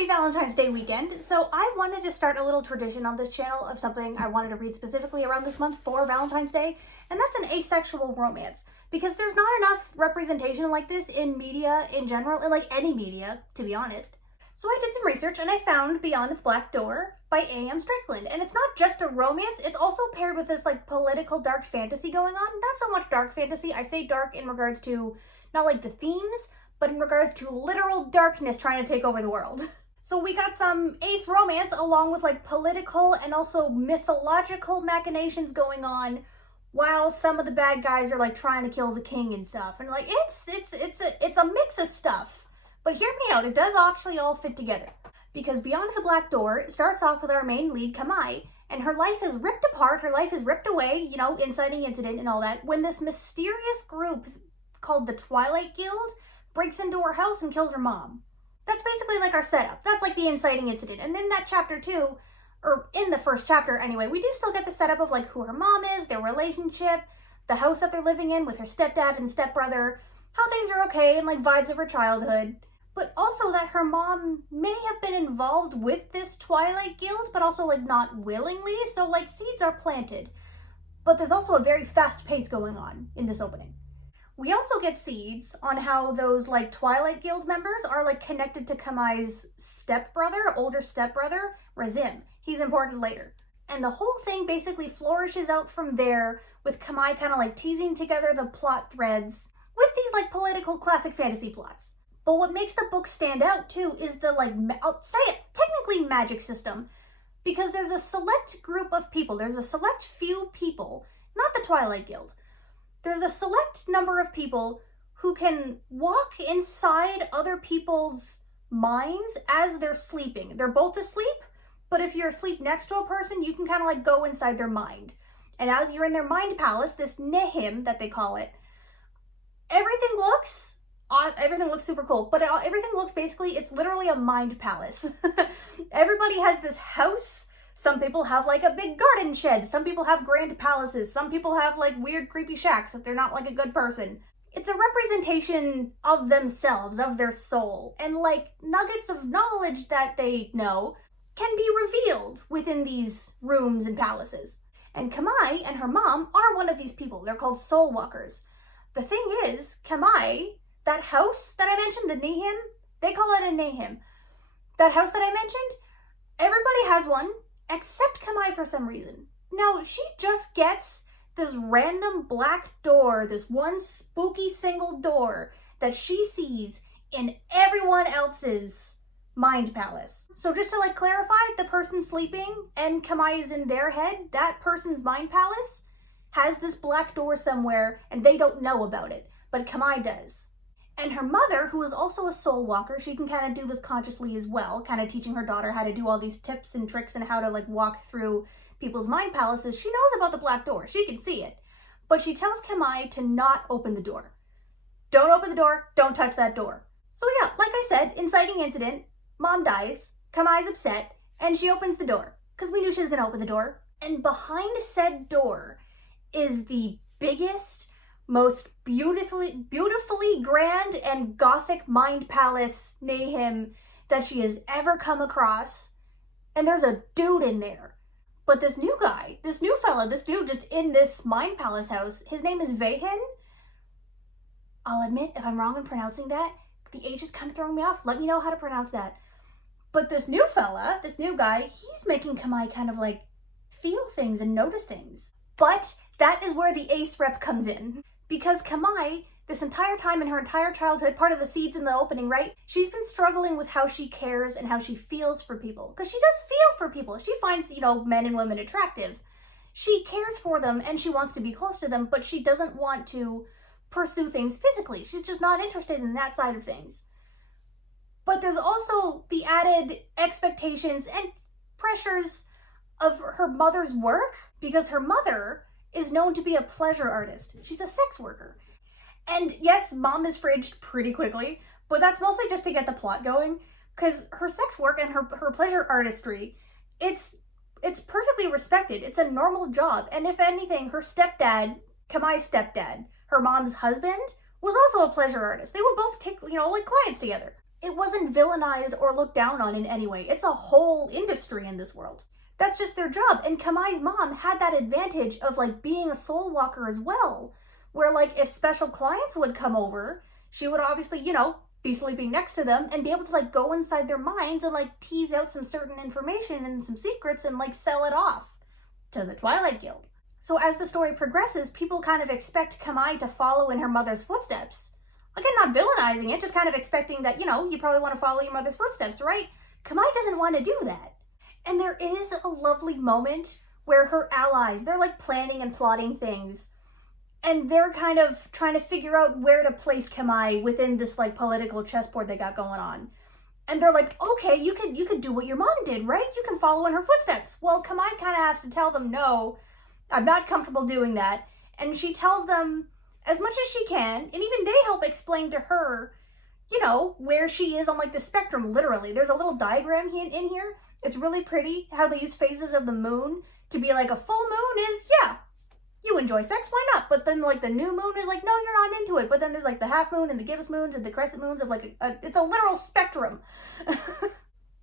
Happy Valentine's Day weekend. So I wanted to start a little tradition on this channel of something I wanted to read specifically around this month for Valentine's Day, and that's an asexual romance. Because there's not enough representation like this in media in general, in like any media, to be honest. So I did some research and I found Beyond the Black Door by A.M. Strickland. And it's not just a romance, it's also paired with this like political dark fantasy going on. Not so much dark fantasy, I say dark in regards to not like the themes, but in regards to literal darkness trying to take over the world. So we got some ace romance along with like political and also mythological machinations going on while some of the bad guys are like trying to kill the king and stuff. And like it's a mix of stuff. But hear me out, it does actually all fit together. Because Beyond the Black Door starts off with our main lead, Kamai, and her life is ripped apart, her life is ripped away, you know, inciting incident and all that, when this mysterious group called the Twilight Guild breaks into her house and kills her mom. That's basically like our setup. That's like the inciting incident. And in that chapter too, or in the first chapter anyway, we do still get the setup of like who her mom is, their relationship, the house that they're living in with her stepdad and stepbrother, how things are okay and like vibes of her childhood. But also that her mom may have been involved with this Twilight Guild, but also like not willingly. So like seeds are planted. But there's also a very fast pace going on in this opening. We also get seeds on how those like Twilight Guild members are like connected to Kamai's stepbrother, older stepbrother, Razim. He's important later. And the whole thing basically flourishes out from there with Kamai kind of like teasing together the plot threads with these like political classic fantasy plots. But what makes the book stand out too is the like, I'll say it, technically magic system. Because there's a select group of people, there's a select few people, not the Twilight Guild. There's a select number of people who can walk inside other people's minds as they're sleeping. They're both asleep, but if you're asleep next to a person, you can kind of like go inside their mind. And as you're in their mind palace, this Nehim that they call it, everything looks super cool, but everything looks basically, it's literally a mind palace. Everybody has this house. Some people have like a big garden shed. Some people have grand palaces. Some people have like weird creepy shacks if they're not like a good person. It's a representation of themselves, of their soul, and like nuggets of knowledge that they know can be revealed within these rooms and palaces. And Kamai and her mom are one of these people. They're called soul walkers. The thing is, Kamai, that house that I mentioned, the Nehim, they call it a Nehim. That house that I mentioned, everybody has one. Except Kamai for some reason. No, she just gets this random black door, this one spooky single door that she sees in everyone else's mind palace. So just to like clarify, the person sleeping and Kamai is in their head, that person's mind palace has this black door somewhere and they don't know about it, but Kamai does. And her mother, who is also a soul walker, she can kind of do this consciously as well, kind of teaching her daughter how to do all these tips and tricks and how to like walk through people's mind palaces. She knows about the black door. She can see it. But she tells Kamai to not open the door. Don't open the door. Don't touch that door. So yeah, like I said, inciting incident, mom dies, Kamai's upset, and she opens the door. Because we knew she was going to open the door. And behind said door is the biggest, most beautifully grand and gothic mind palace Nehim that she has ever come across. And there's a dude in there. But this new guy, this new fella, this dude just in this mind palace house, his name is Vehin. I'll admit, if I'm wrong in pronouncing that, the H is kind of throwing me off. Let me know how to pronounce that. But this new fella, this new guy, he's making Kamai kind of like feel things and notice things. But that is where the ace rep comes in. Because Kamai, this entire time in her entire childhood, part of the seeds in the opening, right? She's been struggling with how she cares and how she feels for people. Because she does feel for people. She finds, you know, men and women attractive. She cares for them and she wants to be close to them, but she doesn't want to pursue things physically. She's just not interested in that side of things. But there's also the added expectations and pressures of her mother's work, because her mother is known to be a pleasure artist. She's a sex worker. And yes, mom is fridged pretty quickly, but that's mostly just to get the plot going, because her sex work and her pleasure artistry, it's perfectly respected. It's a normal job. And if anything, her stepdad, Kamai's stepdad, her mom's husband, was also a pleasure artist. They would both take, like clients together. It wasn't villainized or looked down on in any way. It's a whole industry in this world. That's just their job. And Kamai's mom had that advantage of like being a soul walker as well, where like if special clients would come over, she would obviously, be sleeping next to them and be able to like go inside their minds and like tease out some certain information and some secrets and like sell it off to the Twilight Guild. So as the story progresses, people kind of expect Kamai to follow in her mother's footsteps. Again, not villainizing it, just kind of expecting that, you probably want to follow your mother's footsteps, right? Kamai doesn't want to do that. And there is a lovely moment where her allies, they're like planning and plotting things. And they're kind of trying to figure out where to place Kamai within this like political chessboard they got going on. And they're like, okay, you could do what your mom did, right? You can follow in her footsteps. Well, Kamai kind of has to tell them, no, I'm not comfortable doing that. And she tells them as much as she can, and even they help explain to her, where she is on like the spectrum, literally. There's a little diagram in here. It's really pretty how they use phases of the moon to be like a full moon is, yeah, you enjoy sex, why not? But then like the new moon is like, no, you're not into it. But then there's like the half moon and the gibbous moons and the crescent moons of like, it's a literal spectrum.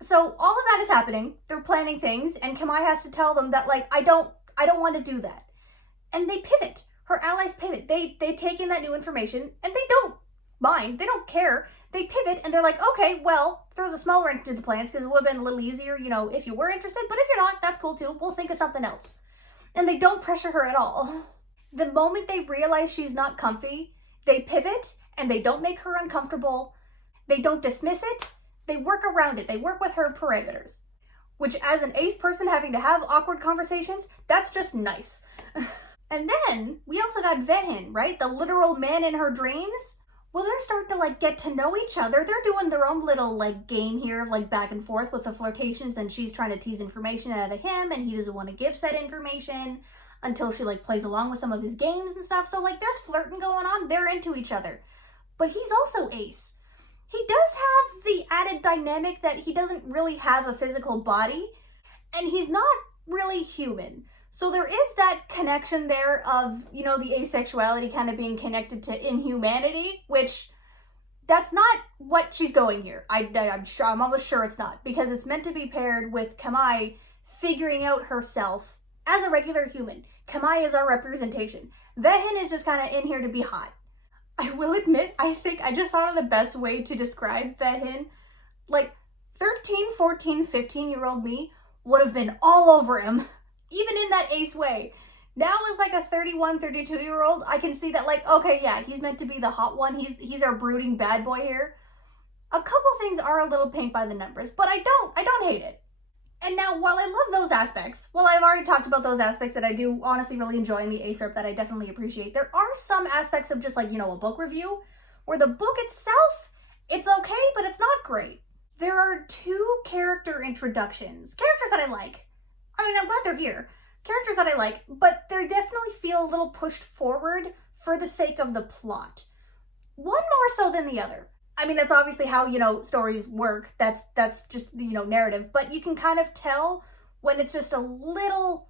So all of that is happening. They're planning things and Kamai has to tell them that like, I don't want to do that. And they pivot. Her allies pivot. They take in that new information and they don't mind. They don't care. They pivot and they're like, okay, well, throws a small wrench into the plans because it would have been a little easier, if you were interested. But if you're not, that's cool too. We'll think of something else. And they don't pressure her at all. The moment they realize she's not comfy, they pivot and they don't make her uncomfortable. They don't dismiss it. They work around it. They work with her parameters. Which as an ace person having to have awkward conversations, that's just nice. And then we also got Vehin, right? The literal man in her dreams. Well, they're starting to like get to know each other. They're doing their own little like game here of like back and forth with the flirtations, and she's trying to tease information out of him and he doesn't want to give said information until she like plays along with some of his games and stuff. So like there's flirting going on. They're into each other. But he's also ace. He does have the added dynamic that he doesn't really have a physical body and he's not really human. So there is that connection there of, the asexuality kind of being connected to inhumanity, which that's not what she's going here. I'm almost sure it's not, because it's meant to be paired with Kamai figuring out herself as a regular human. Kamai is our representation. Vehin is just kind of in here to be hot. I will admit, I think I just thought of the best way to describe Vehin. Like 13, 14, 15-year-old me would have been all over him. Even in that ace way. Now as like a 31, 32-year-old, I can see that like, okay, yeah, he's meant to be the hot one. He's our brooding bad boy here. A couple things are a little paint by the numbers, but I don't hate it. And now while I love those aspects, I've already talked about those aspects that I do honestly really enjoy in the ASERP that I definitely appreciate, there are some aspects of just like, a book review where the book itself, it's okay, but it's not great. There are two character introductions, characters that I like. I mean, I'm glad they're here. Characters that I like, but they definitely feel a little pushed forward for the sake of the plot. One more so than the other. I mean, that's obviously how, stories work. That's just, narrative. But you can kind of tell when it's just when it's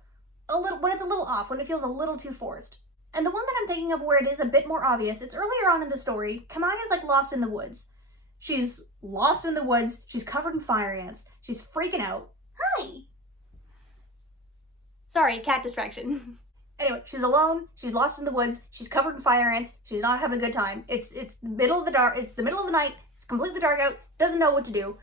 a little off, when it feels a little too forced. And the one that I'm thinking of where it is a bit more obvious, it's earlier on in the story. Kamai is like lost in the woods. She's lost in the woods. She's covered in fire ants. She's freaking out. Hi. Sorry, cat distraction. Anyway, she's alone. She's lost in the woods. She's covered in fire ants. She's not having a good time. It's the middle of the dark. It's the middle of the night. It's completely dark out. Doesn't know what to do.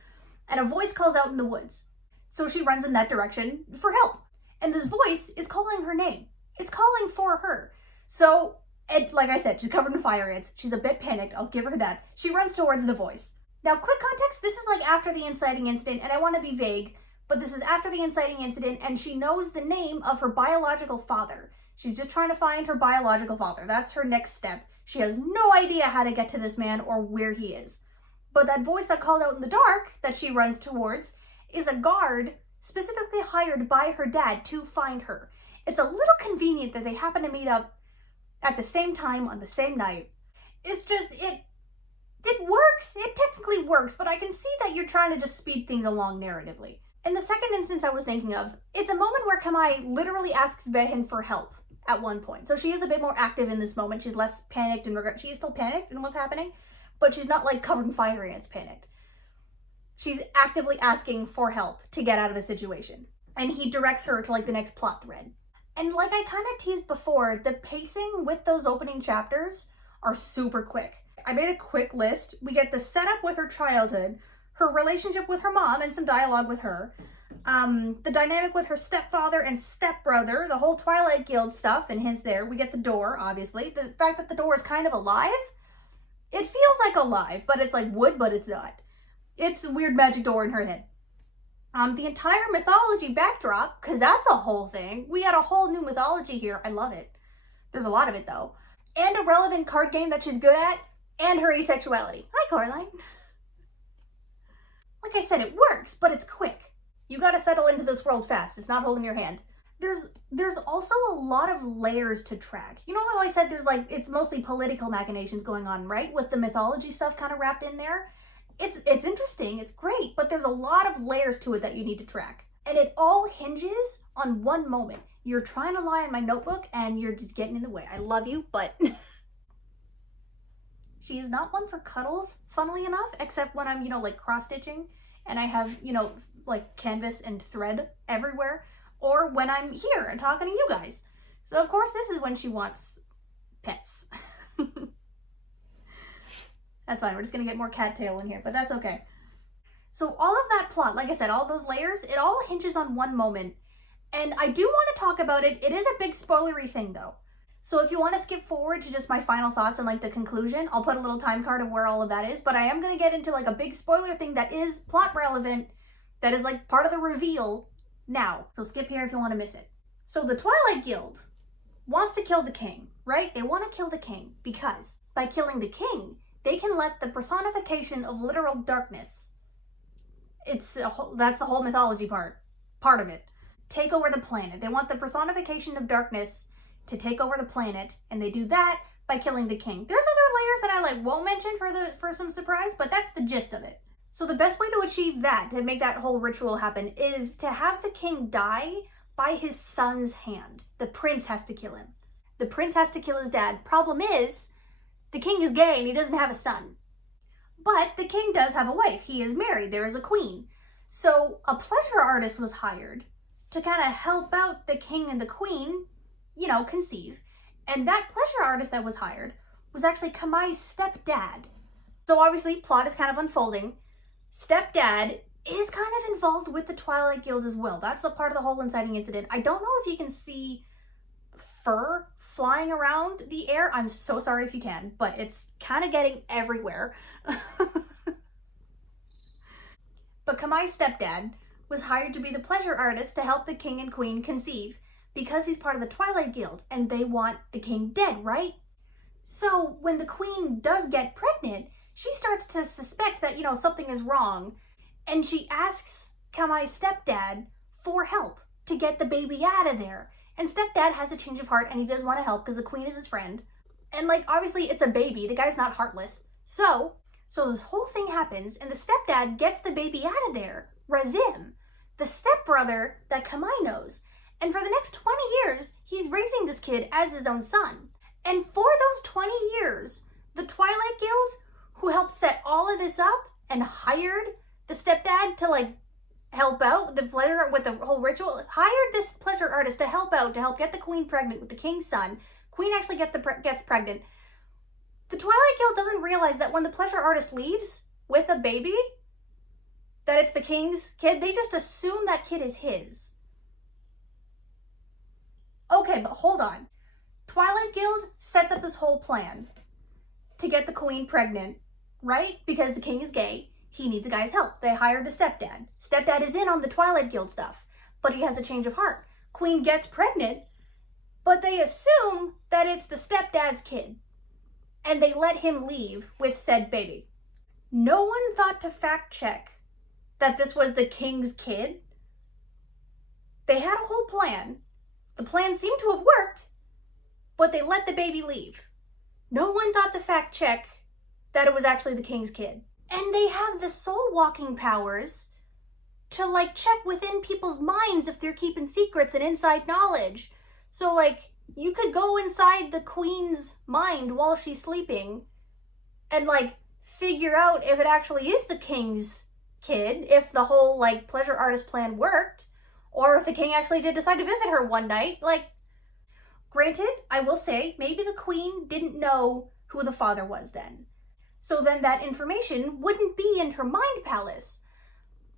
And a voice calls out in the woods. So she runs in that direction for help. And this voice is calling her name. It's calling for her. So, like I said, she's covered in fire ants. She's a bit panicked. I'll give her that. She runs towards the voice. Now, quick context. This is like after the inciting incident, and I want to be vague. But this is after the inciting incident, and she knows the name of her biological father. She's just trying to find her biological father. That's her next step. She has no idea how to get to this man or where he is. But that voice that called out in the dark that she runs towards is a guard specifically hired by her dad to find her. It's a little convenient that they happen to meet up at the same time on the same night. It's just, it works. It technically works, but I can see that you're trying to just speed things along narratively. In the second instance I was thinking of, it's a moment where Kamai literally asks Vehin for help at one point. So she is a bit more active in this moment. She's less panicked and she is still panicked in what's happening, but she's not like covered in fire ants panicked. She's actively asking for help to get out of the situation. And he directs her to like the next plot thread. And like I kind of teased before, the pacing with those opening chapters are super quick. I made a quick list. We get the setup with her childhood, her relationship with her mom and some dialogue with her, the dynamic with her stepfather and stepbrother, the whole Twilight Guild stuff and hints there. We get the door, obviously. The fact that the door is kind of alive. It feels like alive, but it's like wood, but it's not. It's a weird magic door in her head. The entire mythology backdrop, because that's a whole thing. We got a whole new mythology here. I love it. There's a lot of it, though. And a relevant card game that she's good at, and her asexuality. Hi, Coraline. Like I said, it works, but it's quick. You gotta settle into this world fast. It's not holding your hand. There's also a lot of layers to track. You know how I said there's like, it's mostly political machinations going on, right? With the mythology stuff kind of wrapped in there. It's interesting, it's great, but there's a lot of layers to it that you need to track. And it all hinges on one moment. You're trying to lie in my notebook and you're just getting in the way. I love you, but she is not one for cuddles, funnily enough, except when I'm, like cross-stitching and I have, like canvas and thread everywhere, or when I'm here and talking to you guys. So of course this is when she wants pets. That's fine, we're just gonna get more cattail in here, but that's okay. So all of that plot, like I said, all those layers, it all hinges on one moment. And I do want to talk about it. It is a big spoilery thing though. So if you want to skip forward to just my final thoughts and like the conclusion, I'll put a little time card of where all of that is, but I am going to get into like a big spoiler thing that is plot relevant, that is like part of the reveal now. So skip here if you want to miss it. So the Twilight Guild wants to kill the king, right? They want to kill the king because by killing the king, they can let the personification of literal darkness, that's the whole mythology part of it, take over the planet. They want the personification of darkness to take over the planet, and they do that by killing the king. There's other layers that I won't mention for some surprise, but that's the gist of it. So the best way to achieve that, to make that whole ritual happen, is to have the king die by his son's hand. The prince has to kill him. The prince has to kill his dad. Problem is, the king is gay and he doesn't have a son. But the king does have a wife. He is married. There is a queen. So a pleasure artist was hired to kind of help out the king and the queen, conceive. And that pleasure artist that was hired was actually Kamai's stepdad. So obviously, plot is kind of unfolding. Stepdad is kind of involved with the Twilight Guild as well. That's a part of the whole inciting incident. I don't know if you can see fur flying around the air. I'm so sorry if you can, but it's kind of getting everywhere. But Kamai's stepdad was hired to be the pleasure artist to help the king and queen conceive because he's part of the Twilight Guild and they want the king dead, right? So when the queen does get pregnant, she starts to suspect that, something is wrong, and she asks Kamai's stepdad for help to get the baby out of there. And stepdad has a change of heart and he does want to help because the queen is his friend. And obviously it's a baby. The guy's not heartless. So this whole thing happens and the stepdad gets the baby out of there, Razim, the stepbrother that Kamai knows. And for the next 20 years, he's raising this kid as his own son. And for those 20 years, the Twilight Guild, who helped set all of this up and hired the stepdad to help out with the whole ritual, hired this pleasure artist to help get the queen pregnant with the king's son. Queen actually gets pregnant. The Twilight Guild doesn't realize that when the pleasure artist leaves with a baby, that it's the king's kid. They just assume that kid is his. Okay, but hold on. Twilight Guild sets up this whole plan to get the queen pregnant, right? Because the king is gay. He needs a guy's help. They hire the stepdad. Stepdad is in on the Twilight Guild stuff, but he has a change of heart. Queen gets pregnant, but they assume that it's the stepdad's kid, and they let him leave with said baby. No one thought to fact check that this was the king's kid. They had a whole plan. The plan seemed to have worked, but they let the baby leave. No one thought to fact check that it was actually the king's kid. And they have the soul walking powers to check within people's minds if they're keeping secrets and inside knowledge. So you could go inside the queen's mind while she's sleeping and figure out if it actually is the king's kid if the whole, like, pleasure artist plan worked, or if the king actually did decide to visit her one night. Like, granted, I will say, maybe the queen didn't know who the father was then. So then that information wouldn't be in her mind palace.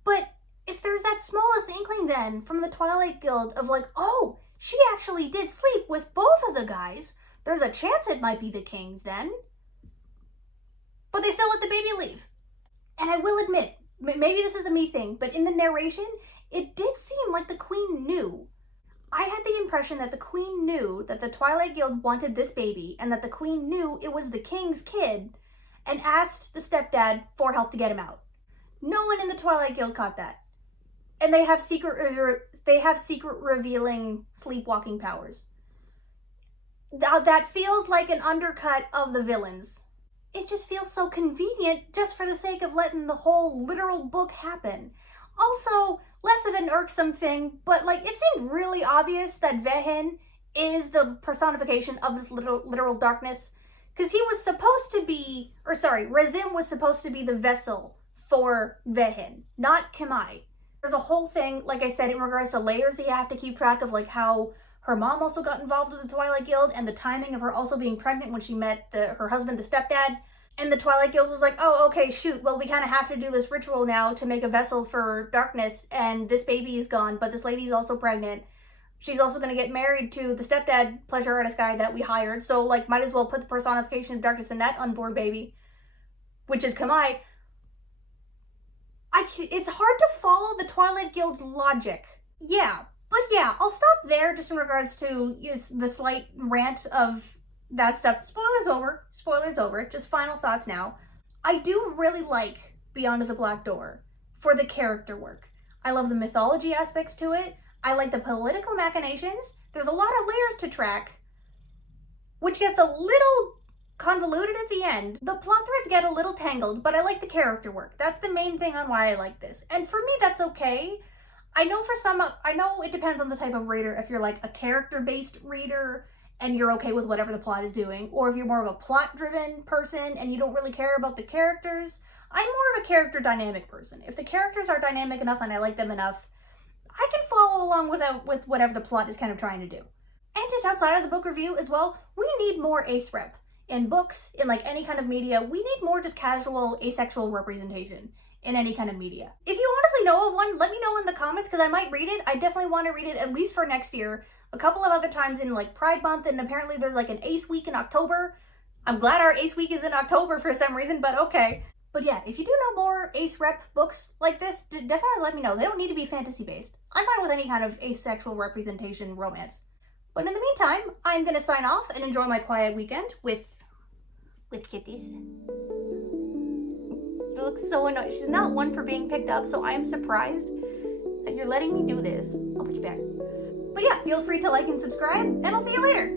But if there's that smallest inkling then from the Twilight Guild of like, oh, she actually did sleep with both of the guys, there's a chance it might be the king's then. But they still let the baby leave. And I will admit, maybe this is a me thing, but in the narration, it did seem like the queen knew. I had the impression that the queen knew that the Twilight Guild wanted this baby, and that the queen knew it was the king's kid, and asked the stepdad for help to get him out. No one in the Twilight Guild caught that. And they have secret revealing sleepwalking powers. That feels like an undercut of the villains. It just feels so convenient just for the sake of letting the whole literal book happen. Also, less of an irksome thing, but like it seemed really obvious that Vehin is the personification of this literal darkness, because he was supposed to be, Razim was supposed to be the vessel for Vehin, not Kimai. There's a whole thing, like I said, in regards to layers that you have to keep track of, like how her mom also got involved with the Twilight Guild, and the timing of her also being pregnant when she met her husband, the stepdad. And the Twilight Guild was like, oh, okay, shoot, well, we kind of have to do this ritual now to make a vessel for darkness, and this baby is gone, but this lady's also pregnant. She's also going to get married to the stepdad pleasure artist guy that we hired, so, like, might as well put the personification of darkness in that unborn baby, which is Kamai. It's hard to follow the Twilight Guild's logic. Yeah, but yeah, I'll stop there just in regards to the slight rant of that stuff. Spoilers over, just final thoughts now. I do really like Beyond the Black Door for the character work. I love the mythology aspects to it. I like the political machinations. There's a lot of layers to track, which gets a little convoluted at the end. The plot threads get a little tangled, but I like the character work. That's the main thing on why I like this. And for me, that's okay. I know it depends on the type of reader. If you're like a character-based reader and you're okay with whatever the plot is doing, or if you're more of a plot-driven person and you don't really care about the characters. I'm more of a character dynamic person. If the characters are dynamic enough and I like them enough, I can follow along with whatever the plot is kind of trying to do. And just outside of the book review as well, we need more ace rep. In books, in like any kind of media, we need more just casual asexual representation in any kind of media. If you honestly know of one, let me know in the comments, because I might read it. I definitely want to read it at least for next year. A couple of other times in like Pride Month, and apparently there's like an Ace Week in October. I'm glad our Ace Week is in October for some reason, but okay. But yeah, if you do know more ace rep books like this, definitely let me know. They don't need to be fantasy based. I'm fine with any kind of asexual representation romance. But in the meantime, I'm gonna sign off and enjoy my quiet weekend with kitties. It looks so annoying. She's not one for being picked up, so I am surprised that you're letting me do this. I'll put you back. But yeah, feel free to like and subscribe, and I'll see you later.